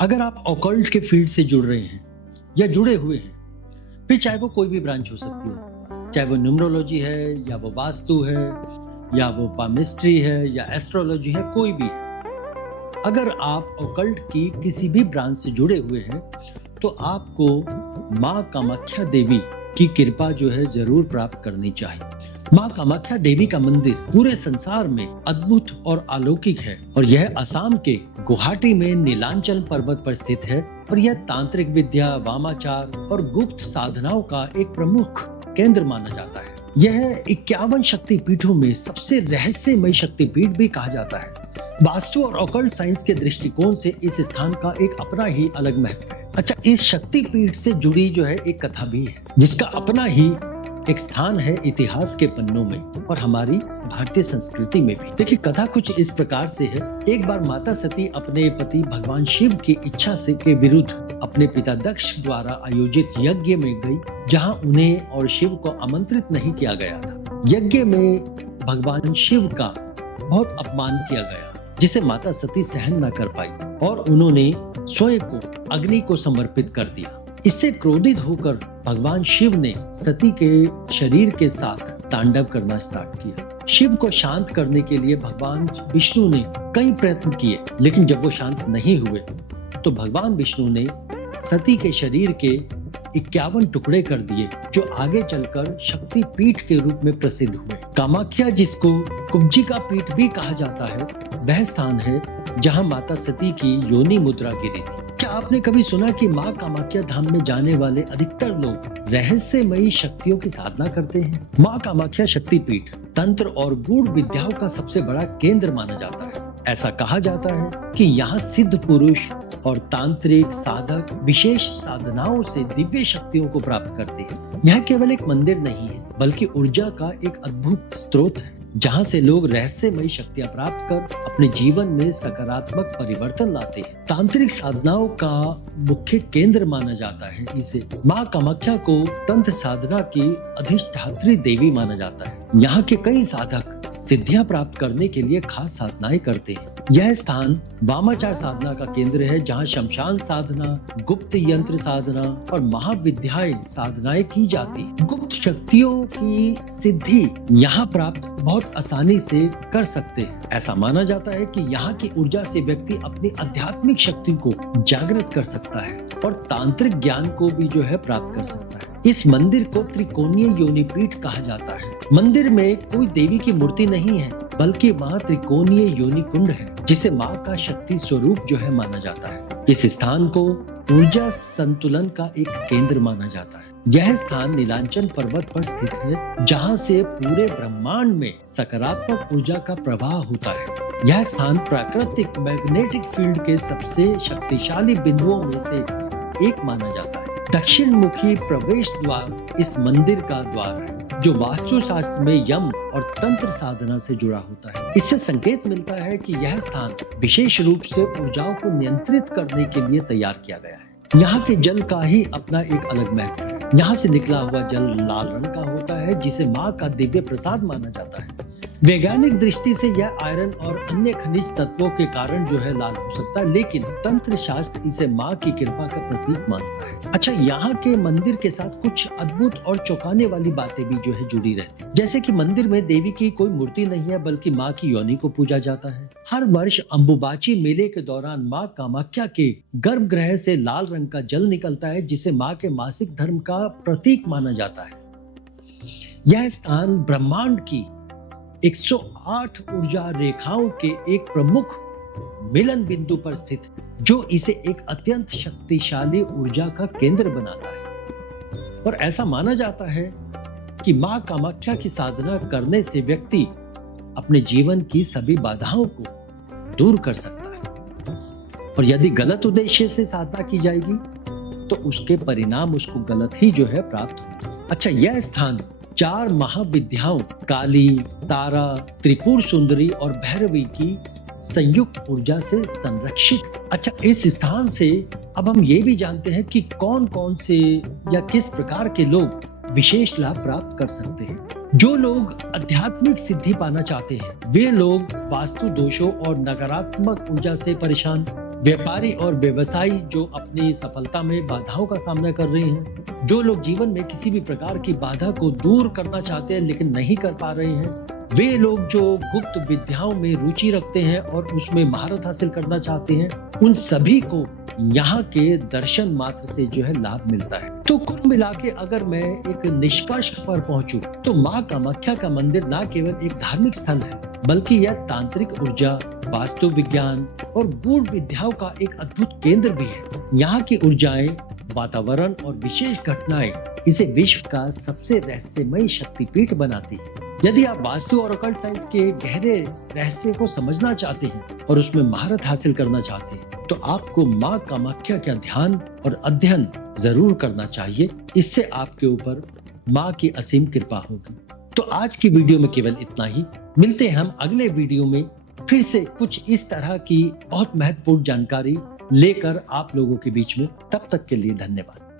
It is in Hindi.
अगर आप ऑकल्ट के फील्ड से जुड़ रहे हैं या जुड़े हुए हैं, फिर चाहे वो कोई भी ब्रांच हो सकती है, चाहे वो न्यूमरोलॉजी है या वो वास्तु है या वो पामिस्ट्री है या एस्ट्रोलॉजी है, कोई भी है। अगर आप ऑकल्ट की किसी भी ब्रांच से जुड़े हुए हैं तो आपको माँ कामाख्या देवी की कृपा जो है जरूर प्राप्त करनी चाहिए। माँ कामाख्या देवी का मंदिर पूरे संसार में अद्भुत और अलौकिक है और यह असम के गुवाहाटी में नीलांचल पर्वत पर स्थित है और यह तांत्रिक विद्या, वामाचार और गुप्त साधनाओं का एक प्रमुख केंद्र माना जाता है। यह 51 शक्ति पीठों में सबसे रहस्यमय शक्तिपीठ भी कहा जाता है। वास्तु और ऑकल्ट साइंस के दृष्टिकोण से इस स्थान का एक अपना ही अलग महत्व है। अच्छा, इस शक्तिपीठ से जुड़ी जो है एक कथा भी है जिसका अपना ही एक स्थान है इतिहास के पन्नों में और हमारी भारतीय संस्कृति में भी। देखिए, कथा कुछ इस प्रकार से है। एक बार माता सती अपने पति भगवान शिव की इच्छा से के विरुद्ध अपने पिता दक्ष द्वारा आयोजित यज्ञ में गई, जहां उन्हें और शिव को आमंत्रित नहीं किया गया था। यज्ञ में भगवान शिव का बहुत अपमान किया गया, जिसे माता सती सहन न कर पाई और उन्होंने स्वयं को अग्नि को समर्पित कर दिया। इससे क्रोधित होकर भगवान शिव ने सती के शरीर के साथ तांडव करना स्टार्ट किया। शिव को शांत करने के लिए भगवान विष्णु ने कई प्रयत्न किए, लेकिन जब वो शांत नहीं हुए तो भगवान विष्णु ने सती के शरीर के 51 टुकड़े कर दिए, जो आगे चलकर शक्ति पीठ के रूप में प्रसिद्ध हुए। कामाख्या, जिसको कुब्जिका पीठ भी कहा जाता है, वह स्थान है जहां माता सती की योनि मुद्रा गिरी थी। क्या आपने कभी सुना कि माँ कामाख्या धाम में जाने वाले अधिकतर लोग रहस्यमयी शक्तियों की साधना करते हैं? माँ कामाख्या शक्तिपीठ तंत्र और गूढ़ विद्याओं का सबसे बड़ा केंद्र माना जाता है। ऐसा कहा जाता है कि यहाँ सिद्ध पुरुष और तांत्रिक साधक विशेष साधनाओं से दिव्य शक्तियों को प्राप्त करते हैं। यह केवल एक मंदिर नहीं है, बल्कि ऊर्जा का एक अद्भुत स्रोत है, जहाँ से लोग रहस्यमयी शक्तियां प्राप्त कर अपने जीवन में सकारात्मक परिवर्तन लाते हैं। तांत्रिक साधनाओं का मुख्य केंद्र माना जाता है इसे। माँ कामाख्या को तंत्र साधना की अधिष्ठात्री देवी माना जाता है। यहाँ के कई साधक सिद्धियां प्राप्त करने के लिए खास साधनाएं करते हैं। यह स्थान वामाचार साधना का केंद्र है, जहाँ शमशान साधना, गुप्त यंत्र साधना और महाविद्याएं साधनाएं की जाती हैं। गुप्त शक्तियों की सिद्धि यहाँ प्राप्त बहुत आसानी से कर सकते हैं। ऐसा माना जाता है कि यहाँ की ऊर्जा से व्यक्ति अपनी आध्यात्मिक शक्ति को जागृत कर सकता है और तांत्रिक ज्ञान को भी जो है प्राप्त कर सकता है। इस मंदिर को त्रिकोणीय योनिपीठ कहा जाता है। मंदिर में कोई देवी की मूर्ति नहीं है, बल्कि वहाँ त्रिकोणीय योनि कुंड है, जिसे माँ का शक्ति स्वरूप जो है माना जाता है। इस स्थान को ऊर्जा संतुलन का एक केंद्र माना जाता है। यह स्थान नीलांचल पर्वत पर स्थित है, जहाँ से पूरे ब्रह्मांड में सकारात्मक ऊर्जा का प्रवाह होता है। यह स्थान प्राकृतिक मैग्नेटिक फील्ड के सबसे शक्तिशाली बिंदुओं में से एक माना जाता है। दक्षिण मुखी प्रवेश द्वार इस मंदिर का द्वार है, जो वास्तु शास्त्र में यम और तंत्र साधना से जुड़ा होता है। इससे संकेत मिलता है कि यह स्थान विशेष रूप से ऊर्जाओं को नियंत्रित करने के लिए तैयार किया गया है। यहाँ के जल का ही अपना एक अलग महत्व है। यहाँ से निकला हुआ जल लाल रंग का होता है, जिसे माँ का दिव्य प्रसाद माना जाता है। वैज्ञानिक दृष्टि से यह आयरन और अन्य खनिज तत्वों के कारण जो है लाल हो सकता है, लेकिन तंत्र शास्त्र इसे माँ की कृपा का प्रतीक मानता है। अच्छा, यहाँ के मंदिर के साथ कुछ अद्भुत और चौंकाने वाली बातें भी जो है जुड़ी रहती है। जैसे कि मंदिर में देवी की कोई मूर्ति नहीं है, बल्कि माँ की योनि को पूजा जाता है। हर वर्ष अंबुबाची मेले के दौरान माँ कामाख्या के गर्भगृह से लाल रंग का जल निकलता है, जिसे माँ के मासिक धर्म का प्रतीक माना जाता है। यह स्थान ब्रह्मांड की 108 ऊर्जा रेखाओं के एक प्रमुख मिलन बिंदु पर स्थित है, जो इसे एक अत्यंत शक्तिशाली ऊर्जा का केंद्र बनाता है। और ऐसा माना जाता है कि माँ कामाख्या की साधना करने से व्यक्ति अपने जीवन की सभी बाधाओं को दूर कर सकता है, और यदि गलत उद्देश्य से साधना की जाएगी तो उसके परिणाम उसको गलत ही जो है प्राप्त होंगे। अच्छा, यह स्थान 4 महाविद्याओं काली, तारा, त्रिपुर सुंदरी और भैरवी की संयुक्त ऊर्जा से संरक्षित। अच्छा, इस स्थान से अब हम ये भी जानते हैं कि कौन कौन से या किस प्रकार के लोग विशेष लाभ प्राप्त कर सकते हैं। जो लोग आध्यात्मिक सिद्धि पाना चाहते हैं, वे लोग वास्तु दोषों और नकारात्मक ऊर्जा से परेशान, व्यापारी और व्यवसायी जो अपनी सफलता में बाधाओं का सामना कर रहे हैं, जो लोग जीवन में किसी भी प्रकार की बाधा को दूर करना चाहते हैं लेकिन नहीं कर पा रहे हैं, वे लोग जो गुप्त विद्याओं में रुचि रखते हैं और उसमें महारत हासिल करना चाहते हैं, उन सभी को यहाँ के दर्शन मात्र से जो है लाभ मिलता है। तो कुल मिला के अगर मैं एक निष्कर्ष पर पहुंचूं तो माँ कामाख्या का मंदिर न केवल एक धार्मिक स्थल है, बल्कि यह तांत्रिक ऊर्जा, वास्तु विज्ञान और गूढ़ विद्याओं का एक अद्भुत केंद्र भी है। यहाँ की ऊर्जाएं, वातावरण और विशेष घटनाएं इसे विश्व का सबसे रहस्यमयी शक्तिपीठ बनाती है। यदि आप वास्तु और ऑकल्ट साइंस के गहरे रहस्य को समझना चाहते हैं और उसमें महारत हासिल करना चाहते हैं, तो आपको माँ कामाख्या का ध्यान और अध्ययन जरूर करना चाहिए। इससे आपके ऊपर माँ की असीम कृपा होगी। तो आज की वीडियो में केवल इतना ही। मिलते हैं हम अगले वीडियो में फिर से कुछ इस तरह की बहुत महत्वपूर्ण जानकारी लेकर आप लोगों के बीच में। तब तक के लिए धन्यवाद।